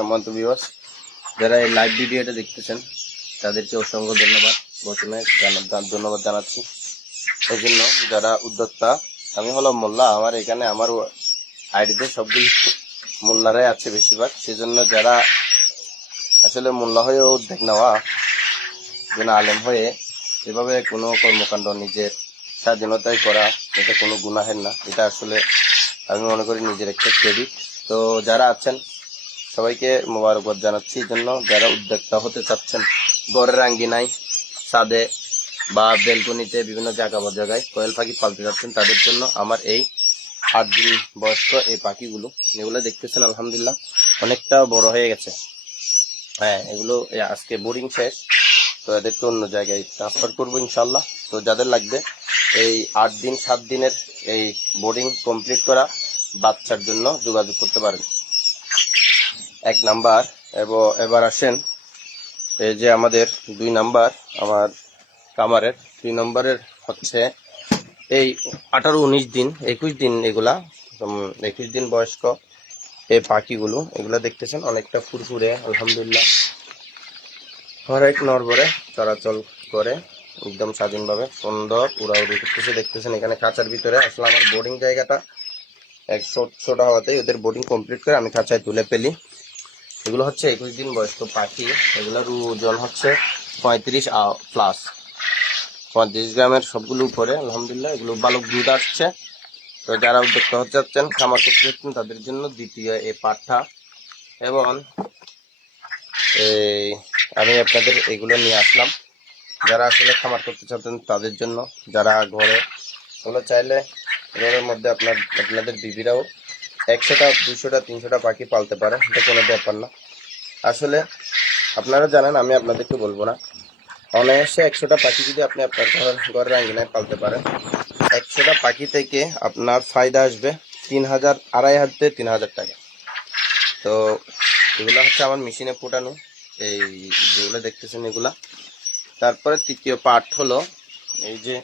সম্মানিত ভিউয়ার্স, যারা এই লাইভ ভিডিওটা দেখতেছেন তাদেরকে অসংখ্য ধন্যবাদ ধন্যবাদ জানাচ্ছি। এই জন্য যারা উদ্যোক্তা, আমি হলো মোল্লা, আমার এখানে আমার আইডিতে সবগুলি মোল্লারাই আছে বেশিরভাগ। সেজন্য যারা আসলে মোল্লা হয়ে উদ্যোগ নেওয়া, যেন আলেম হয়ে এভাবে কোনো কর্মকাণ্ড নিজের স্বাধীনতায় করা, এটা কোনো গুনাহের না। এটা আসলে আমি মনে করি নিজের একটা ক্রেডিট। তো যারা আছেন সবাইকে মোবারকবাদ জানাচ্ছি। এই জন্য যারা উদ্যোক্তা হতে চাচ্ছেন, ঘরের আঙ্গিনায়, ছাদে বা বেলকনিতে বিভিন্ন জায়গায় কোয়েল পাখি পালতে যাচ্ছেন, তাদের জন্য আমার এই 8 দিন বয়স্ক এই পাখিগুলো, এগুলো দেখতেছেন আলহামদুলিল্লাহ অনেকটা বড় হয়ে গেছে। হ্যাঁ, এগুলো আজকে বোর্ডিং শেষ, তো এদেরকে অন্য জায়গায় ট্রান্সফার করবো ইনশাল্লাহ। তো যাদের লাগবে এই 8 দিন 7 দিনের এই বোর্ডিং কমপ্লিট করা বাচ্চার জন্য যোগাযোগ করতে পারেন। 1 নাম্বার। এবার আসেন এই যে আমাদের 2 নাম্বার, আমার কামারের 2 নম্বরের হচ্ছে এই 18, 19 দিন, 21 দিন, এগুলা 21 দিন বয়স্ক এই পাখিগুলো। এগুলা দেখতেছেন অনেকটা ফুরফুরে আলহামদুলিল্লাহ, হরেক নড়বড়ে চলাচল করে একদম স্বাধীনভাবে, সুন্দর উড়াউড়ি করতেছে। দেখতেছেন এখানে খাঁচার ভিতরে। আসলে আমার বোর্ডিং জায়গাটা এক ছোট হওয়াতে এদের বোর্ডিং কমপ্লিট করে আমি খাঁচায় তুলে ফেলি। এগুলো হচ্ছে 21 দিন বয়স্ক পাখি। এগুলোর ওজন হচ্ছে 35 গ্রামের সবগুলো উপরে আলহামদুলিল্লাহ। এগুলো ভালো দুধ আসছে। তো যারা উদ্যোক্তা হতে চাচ্ছেন, খামার করতে চাচ্ছেন, তাদের জন্য দ্বিতীয় এই পাঠা। এবং এই আমি আপনাদের এগুলো নিয়ে আসলাম যারা আসলে খামার করতে চাচ্ছেন তাদের জন্য। যারা ঘরে ওগুলো চাইলে ঘরের মধ্যে আপনাদের বিবিরাও 100টা 200টা 300টা পাখি পালতে পারে, এটা কোনো ব্যাপার না। আসলে আপনারা জানেন, আমি আপনাদেরকে বলবো না, অনায়াসে 100টা পাখি যদি আপনি আপনার ঘরের আঙ্গিনায় পালতে পারেন, 100টা পাখি থেকে আপনার ফায়দা আসবে 3000, 2500 থেকে 3000 টাকা। তো এগুলো হচ্ছে আমার মেশিনে ফোটানো এই যেগুলো দেখতেছেন এগুলা। তারপরে তৃতীয় পার্ট হলো এই যে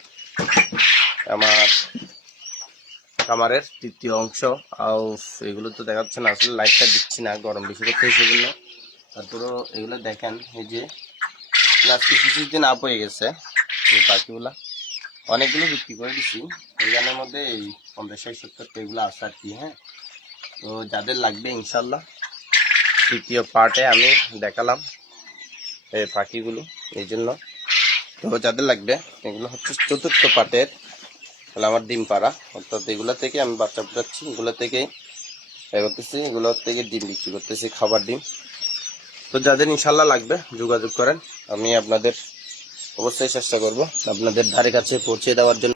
আমার খামারের তৃতীয় অংশ। এগুলো তো দেখাচ্ছে না, আসলে লাইটটা দিচ্ছি না, গরম বেশি করতে সেজন্য। তারপরে এগুলো দেখেন, এই যে আজকে 25 দিন আপ হয়ে গেছে এই পাখিগুলা। অনেকগুলো বিক্রি করে দিচ্ছি, এখানের মধ্যে এই 50-60 এগুলো আছে আর কি। হ্যাঁ, তো যাদের লাগবে ইনশাল্লাহ তৃতীয় পার্টে আমি দেখালাম এই পাখিগুলো, এই জন্য। তো যাদের লাগবে, এগুলো হচ্ছে চতুর্থ পার্টের, তাহলে আমার ডিম পাড়া, অর্থাৎ এগুলো থেকে আমি বাচ্চা ফুটাচ্ছি, এগুলো থেকে করতেছি, এগুলো থেকে ডিম বিক্রি করতেছি, খাবার ডিম। তো যাদের ইনশাল্লাহ লাগবে যোগাযোগ করেন, আমি আপনাদের অবশ্যই চেষ্টা করব আপনাদের ধারে কাছে পৌঁছে দেওয়ার জন্য।